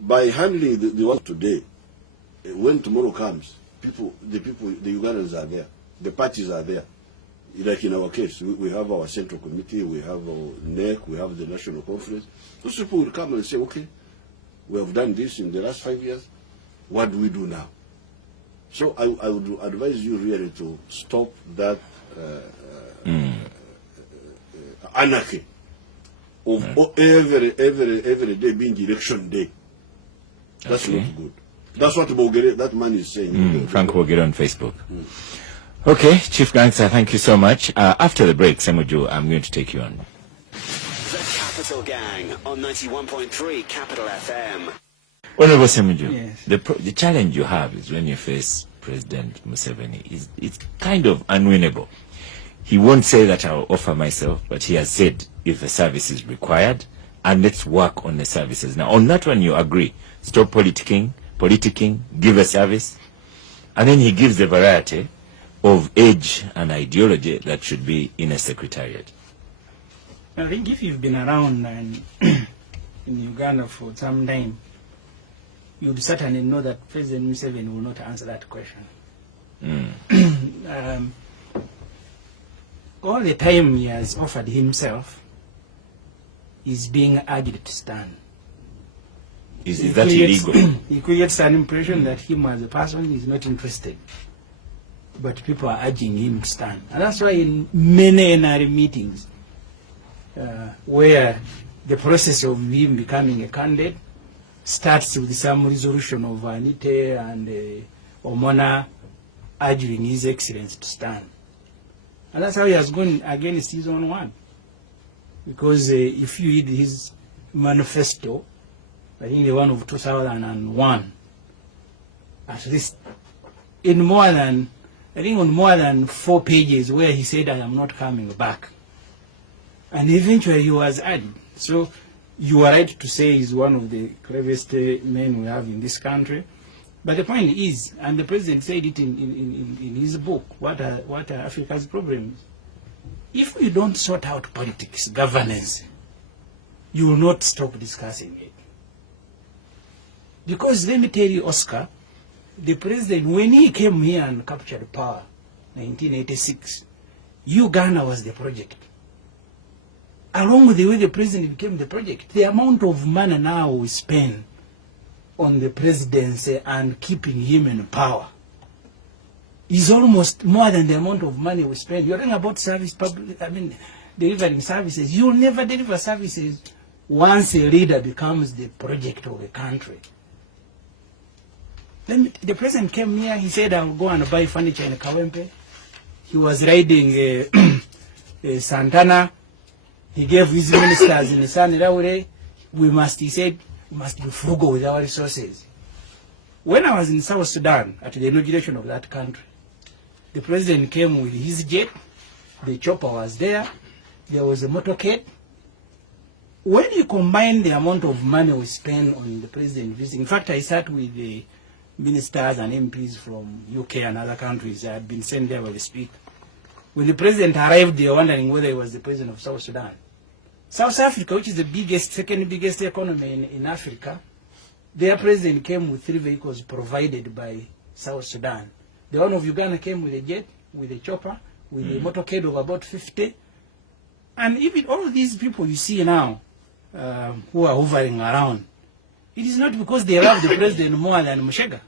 by handling the one today, when tomorrow comes, the Ugandans are there, the parties are there. Like in our case, we have our central committee, we have our NEC, we have the national conference. Those people will come and say, okay, we have done this in the last 5 years, what do we do now? So I would advise you really to stop that anarchy of every day being election day. That's not good. That's what that man is saying. Frank Bogere on Facebook. Okay, Chief Gangster, thank you so much. After the break, Semujju, I'm going to take you on. The Capital Gang on 91.3 Capital FM. Honorable Semujju, yes. The challenge you have is when you face President Museveni, it's kind of unwinnable. He won't say that I'll offer myself, but he has said if a service is required, and let's work on the services. Now, on that one, you agree. Stop politicking, give a service. And then he gives the variety of age and ideology that should be in a secretariat. I think if you've been around in Uganda for some time, you'd certainly know that President Museveni will not answer that question. All the time he has offered himself is being urged to stand. Is that illegal? He creates an impression that him as a person is not interested. But people are urging him to stand. And that's why in many NRA meetings, where the process of him becoming a candidate starts with some resolution of Anite and Omona urging His Excellency to stand. And that's how he has gone against his own one. Because if you read his manifesto, I think the one of 2001, at least on more than 4 pages where he said, I am not coming back. And eventually he was added. So you are right to say he's one of the cleverest men we have in this country. But the point is, and the president said it in his book, what are Africa's problems? If we don't sort out politics, governance, you will not stop discussing it. Because let me tell you, Oscar, the president, when he came here and captured power, 1986, Uganda was the project. Along with the way the president became the project, the amount of money now we spend on the presidency and keeping him in power is almost more than the amount of money we spend. You're talking about delivering services. You'll never deliver services once a leader becomes the project of a country. Then the president came here, he said, I'll go and buy furniture in Kawempe. He was riding Santana. He gave his ministers in the Saniraure, he said, we must be frugal with our resources. When I was in South Sudan, at the inauguration of that country, the president came with his jet, the chopper was there was a motorcade. When you combine the amount of money we spend on the president visiting, in fact, I sat with the ministers and MPs from UK and other countries. I had been sent there by the speaker. When the president arrived, they were wondering whether he was the president of South Sudan. South Africa, which is the second biggest economy in Africa, their president came with 3 vehicles provided by South Sudan. The one of Uganda came with a jet, with a chopper, with a motorcade of about 50. And even all of these people you see now who are hovering around, it is not because they love the president more than Mushega.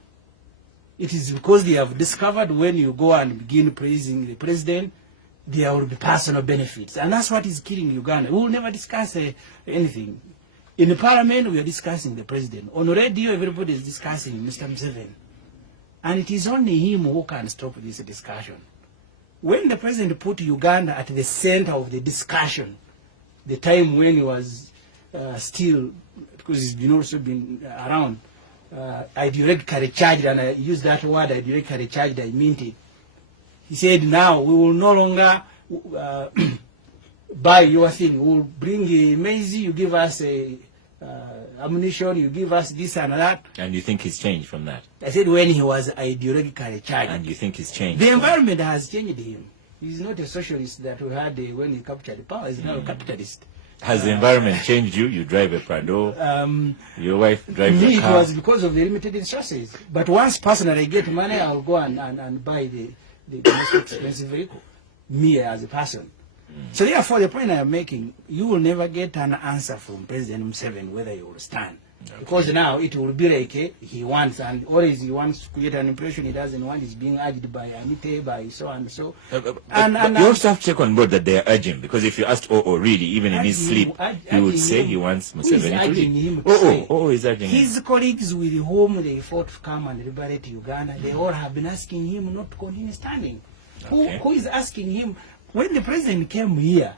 It is because they have discovered when you go and begin praising the president, there will be personal benefits. And that's what is killing Uganda. We will never discuss anything. In the parliament, we are discussing the president. On radio, everybody is discussing Mr. Museveni. And it is only him who can stop this discussion. When the president put Uganda at the center of the discussion, the time when he was still, because he's been also been around, ideologically charged, and I use that word ideologically charged, I meant it. He said, now we will no longer buy your thing. We will bring maize, you give us ammunition, you give us this and that. And you think he's changed from that? I said when he was ideologically charged. And you think he's changed? The environment has changed him. He's not a socialist that we had when he captured power. He's now a capitalist. Has the environment changed you? You drive a Prado. Your wife drives a car. It was because of the limited resources. But once personally I get money, I'll go and buy the most expensive vehicle. Me as a person. So therefore, the point I am making, you will never get an answer from President Museveni whether you will stand. Okay. Because now it will be like he wants, and always he wants to create an impression he doesn't want. He's being urged by Anite, by so and so. But you also have to take on board that they are urging, because if you asked really, even in his sleep, he would say he wants Museveni to leave. He's urging him. His colleagues with whom they fought to come and liberate Uganda, they all have been asking him not to continue standing. Okay. Who is asking him? When the president came here,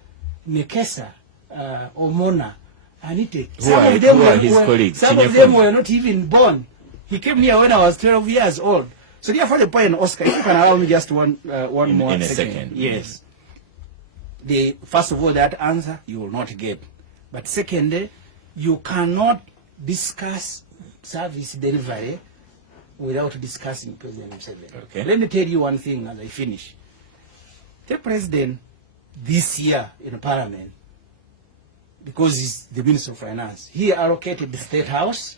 Nekesa, Omona, Anite, some of them were not even born. He came here when I was 12 years old. So therefore the point, Oscar, if you can allow me just one more second. Yes. First of all, that answer you will not get. But secondly, you cannot discuss service delivery without discussing President Museveni. Okay. Let me tell you one thing as I finish. The president this year in Parliament, because he's the Minister of Finance, he allocated the State House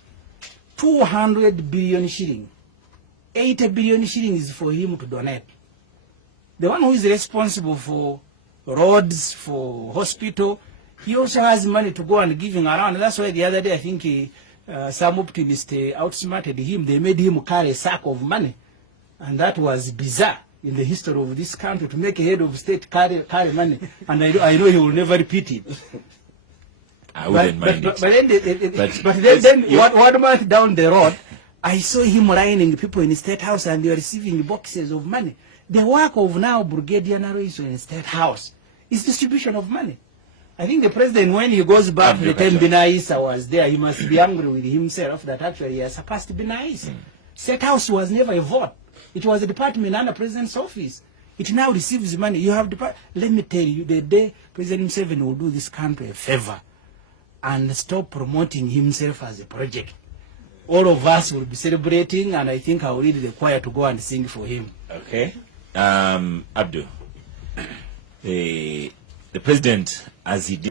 200 billion shilling. 80 billion shilling is for him to donate. The one who is responsible for roads, for hospital, he also has money to go and give him around. That's why the other day I think some optimists outsmarted him. They made him carry a sack of money. And that was bizarre in the history of this country, to make a head of state carry money. And I know he will never repeat it. I wouldn't mind it. But then one month down the road, I saw him lining people in the State House and they were receiving boxes of money. The work of now Brigadier Narrows in the State House is distribution of money. I think the president, when he goes back to the time Binaisa was there, he must be angry with himself that actually he has surpassed Binaisa. State House was never a vote. It was a department under the president's office. It now receives money. You have let me tell you, the day President Museveni will do this country a favor and stop promoting himself as a project, all of us will be celebrating, and I think I will lead the choir to go and sing for him. Okay. Abdul, the president, as he did